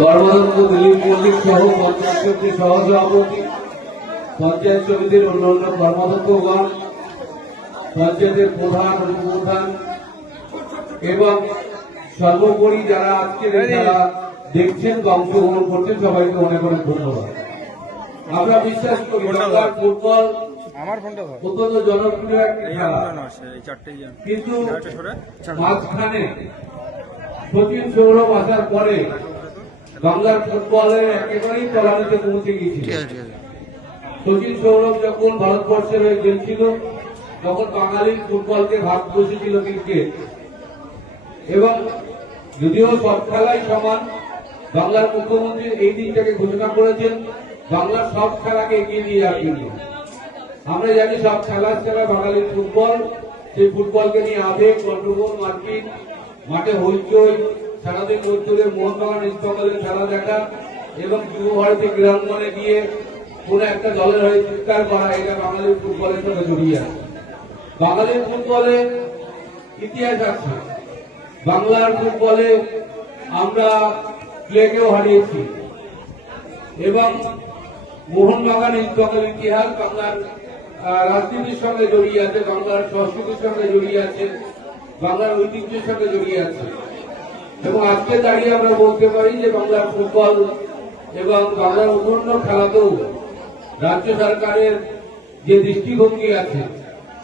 কর্মদক্ষ দিলীপ মল্লিক সহ পঞ্চায়েত সহসভাপতি, পঞ্চায়েত সমিতির অন্যান্য কর্মদক্ষগণ, পঞ্চায়েতের প্রধান, উপপ্রধান এবং সর্বোপরি যারা আজকের খেলা দেখছেন বা অংশগ্রহণ করছেন সবাইকে অনেক অনেক ধন্যবাদ। আমরা বিশ্বাস করি বাংলার ফুটবল অত্যন্ত জনপ্রিয় একটি খেলা, কিন্তু মাঝখানে সচিন সৌরভ আসার পরে বাংলার ফুটবলে একেবারেই তলানিতে পৌঁছে গিয়েছিল। সচিন সৌরভ যখন ভারতবর্ষের হয়ে খেলছিল তখন বাঙালির ফুটবলকে ভাগ বসেছিল ক্রিকেট, এবং যদিও সব খেলাই সমান, বাংলার মুখ্যমন্ত্রী এই দিনটাকে ঘোষণা করেছেন বাংলার সব খেলাকে এগিয়ে নিয়ে যাওয়ার জন্য। আমরা জানি সব খেলার খেলা বাঙালির ফুটবল, সেই ফুটবলকে নিয়ে আবেগ, গন্ডগোল, মারপিট, মাঠে হইচই, সারাদিন রোদ্দুরে মোহনবাগান ইস্টবেঙ্গলের খেলা দেখা এবং যুব ভারতী ক্রীড়াঙ্গনে গিয়ে কোন একটা দলের হয়ে চিৎকার করা, এটা বাঙালির ফুটবলের সঙ্গে জড়িয়ে আছে। বাঙালির ফুটবলে ইতিহাস আছে। বাংলার ফুটবলে আমরা প্লেকেও হারিয়েছি এবং মোহনবাগান ইস্টবেঙ্গল ইতিহাস বাংলার রাজনীতির সঙ্গে জড়িয়ে আছে, বাংলার সংস্কৃতির সঙ্গে জড়িয়ে আছে, বাংলার ঐতিহ্যের সঙ্গে জড়িয়ে আছে। এবং আজকে দাঁড়িয়ে আমরা বলতে পারি যে বাংলার ফুটবল এবং বাংলার অন্যান্য খেলাতেও রাজ্য সরকারের যে দৃষ্টিভঙ্গি আছে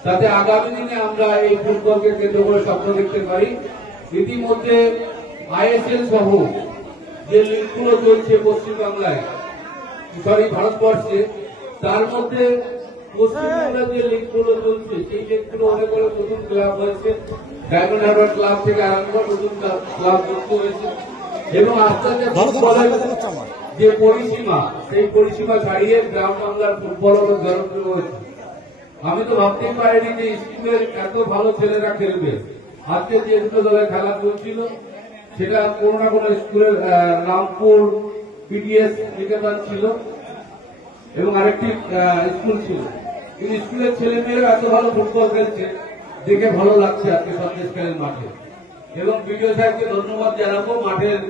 তাতে আগামী দিনে আমরা এই ফুটবলকে কেন্দ্র করে স্বপ্ন দেখতে পারি। ইতিমধ্যে আইএসএল সহ যে লিগগুলো চলছে পশ্চিমবাংলায়, ভারতবর্ষে, তার মধ্যে পশ্চিমবাংলার যে লিগগুলো চলছে সেই লিগগুলো অনেক বড় নতুন ক্লাব হয়েছে, ডায়মন্ড হারবার ক্লাব থেকে আরম্ভ নতুন ক্লাব যুক্ত হয়েছে এবং আস্তে আস্তে ফুটবলের যে পরিসীমা সেই পরিসীমা ছাড়িয়ে গ্রাম বাংলার ফুটবল অনেক জনপ্রিয় হয়েছে। আমি তো ভাবতেই পারিনি যে স্কুলের এত ভালো ছেলেরা খেলবে। আজকে যে দুটো দলের খেলা চলছিল সেটা কোনো না কোনো স্কুলের রামপুর পিডিএস নিকেতন ছিল এবং আরেকটি স্কুল ছিল, কিন্তু স্কুলের ছেলে মেয়েরা এত ভালো ফুটবল খেলছে দেখে ভালো লাগছে আজকে সন্দেশখালীর মাঠে। এবং বিডিও সাহেবকে ধন্যবাদ জানাবো মাঠের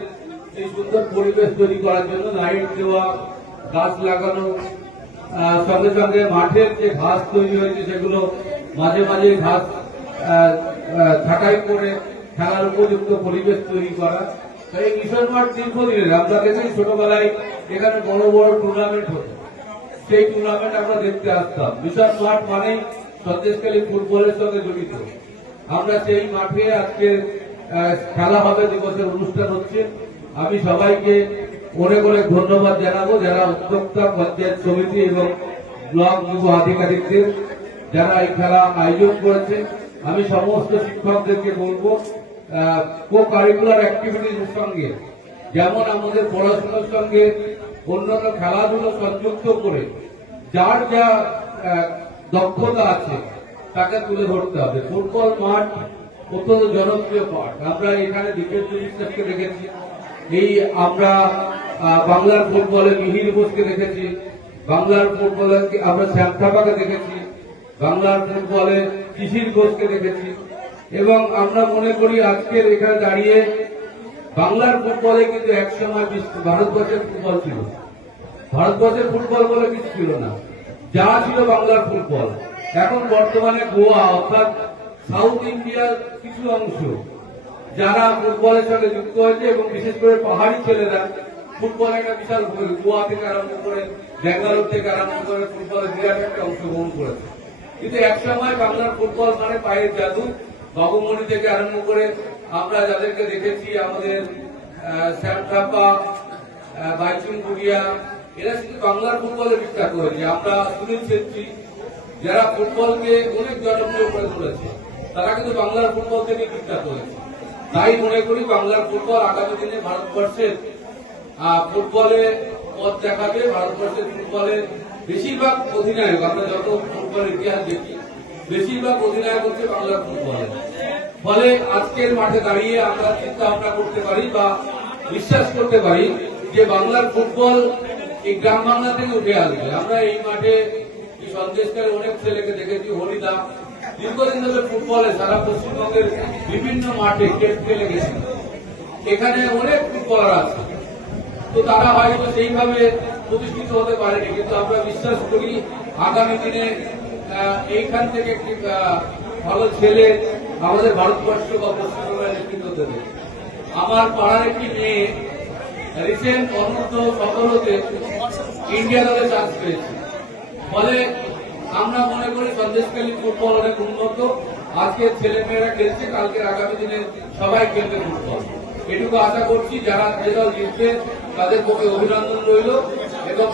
এই সুন্দর পরিবেশ তৈরি করার জন্য, লাইট দেওয়া, গাছ লাগানো, সঙ্গে সঙ্গে মাঠের যে ঘাস তৈরি হয়েছে সেগুলো মাঝে মাঝে ঘাস ছাঁটাই করে খেলার উপযুক্ত পরিবেশ তৈরি করা। এই কিশোর মাঠ দীর্ঘদিনের আমরা দেখি ছোটবেলায় এখানে বড় বড় টুর্নামেন্ট হতো, সেই টুর্নামেন্ট আমরা দেখতে আসতাম। বিশাল মাঠ মানে সন্দেশখালী ফুটবলের সঙ্গে জড়িত। আমরা সেই মাঠে আজকে খেলা হবে, দিবসের অনুষ্ঠান হচ্ছে। আমি সবাইকে অনেক অনেক ধন্যবাদ জানাবো যারা উদ্যোক্তা, পঞ্চায়েত সমিতি এবং ব্লক যুব আধিকারিকদের যারা এই খেলা আয়োজন করেছে। আমি সমস্ত শিক্ষকদেরকে বলবো কো কারিকুলার অ্যাক্টিভিটির সঙ্গে যেমন আমাদের পড়াশোনার সঙ্গে অন্যান্য খেলাধুলো সংযুক্ত করে যার যা দক্ষতা আছে তাকে তুলে ধরতে হবে। ফুটবল মাঠ অত্যন্ত জনপ্রিয় মাঠ। আমরা এখানে দীপেন্দ্র বিশ্বাসকে দেখেছি, এই আমরা বাংলার ফুটবলে মিহির ঘোষকে দেখেছি, বাংলার ফুটবলে আমরা শ্যামথাপাকে দেখেছি, বাংলার ফুটবলে শিশির ঘোষকে দেখেছি। এবং আমরা মনে করি আজকের এখানে দাঁড়িয়ে বাংলার ফুটবলে কিন্তু একসময় ভারতবর্ষের ফুটবল ছিল। ভারতবর্ষের ফুটবল বলে কিছু ছিল না, যা ছিল বাংলার ফুটবল। এখন বর্তমানে গোয়া অর্থাৎ সাউথ ইন্ডিয়ার কিছু অংশ যারা ফুটবলের সঙ্গে যুক্ত হয়েছে এবং বিশেষ করে পাহাড়ি ছেলেরা ফুটবল একটা বিশাল, গোয়া থেকে আরম্ভ করে ব্যাঙ্গালোর থেকে আরম্ভ করে ফুটবলের বিরাট একটা অংশগ্রহণ করেছে। কিন্তু একসময় বাংলার ফুটবল মানে পায়ের জাদু। বাবুমণি থেকে আরম্ভ করে আমরা যাদেরকে দেখেছি, আমাদের শ্যামথাপা, বাইচুং ভুটিয়া, এরা শুধু বাংলার ফুটবলে বিখ্যাত হয়েছে। আমরা সুনীল ছেত্রী যারা ফুটবলকে অনেক জনপ্রিয় করে তুলেছে, তারা কিন্তু বাংলার ফুটবল থেকে বিখ্যাত হয়েছে। তাই মনে করি বাংলার ফুটবল আগামী দিনে ভারতবর্ষের ফুটবলে পথ দেখাবে। ভারতবর্ষের ফুটবলের বেশিরভাগ অধিনায়ক, আমরা যত ফুটবলের ইতিহাস দেখি, বেশিরভাগ অধিনায়ক হচ্ছে বাংলার ফুটবলের। ফলে আজকের মাঠে দাঁড়িয়ে আমরা চিন্তা ভাবনা করতে পারি বা বিশ্বাস করতে পারি যে বাংলার ফুটবল এই গ্রাম বাংলা থেকে উঠে আসবে। আমরা এই মাঠে সন্দেশকারী অনেক ছেলেকে দেখেছি, হরিদা দীর্ঘদিন ধরে ফুটবলে সারা পশ্চিমবঙ্গের বিভিন্ন মাঠে টেস্ট খেলে গেছে। এখানে অনেক ফুটবলার আছে তো তারা হয়তো সেইভাবে প্রতিষ্ঠিত হতে পারেনি, কিন্তু আমরা বিশ্বাস করি আগামী দিনে এইখান থেকে একটি ভালো ছেলে আমাদের ভারতবর্ষ বা পশ্চিমবঙ্গের নেতৃত্ব দেবে। আমার পাড়ার একটি মেয়ে রিসেন্ট অনূর্ধ্ব 17-তে ইন্ডিয়া দলে চান্স পেয়েছে। ফলে আমরা মনে করি সন্দেশখালী ফুটবল অনেক উন্নত। আজকে ছেলে মেয়েরা খেলছে, কালকে আগামী দিনে সবাই খেলবে ফুটবল। এটুকু আশা করছি যারা যে দল জিতবে তাদের পক্ষে অভিনন্দন রইল এবং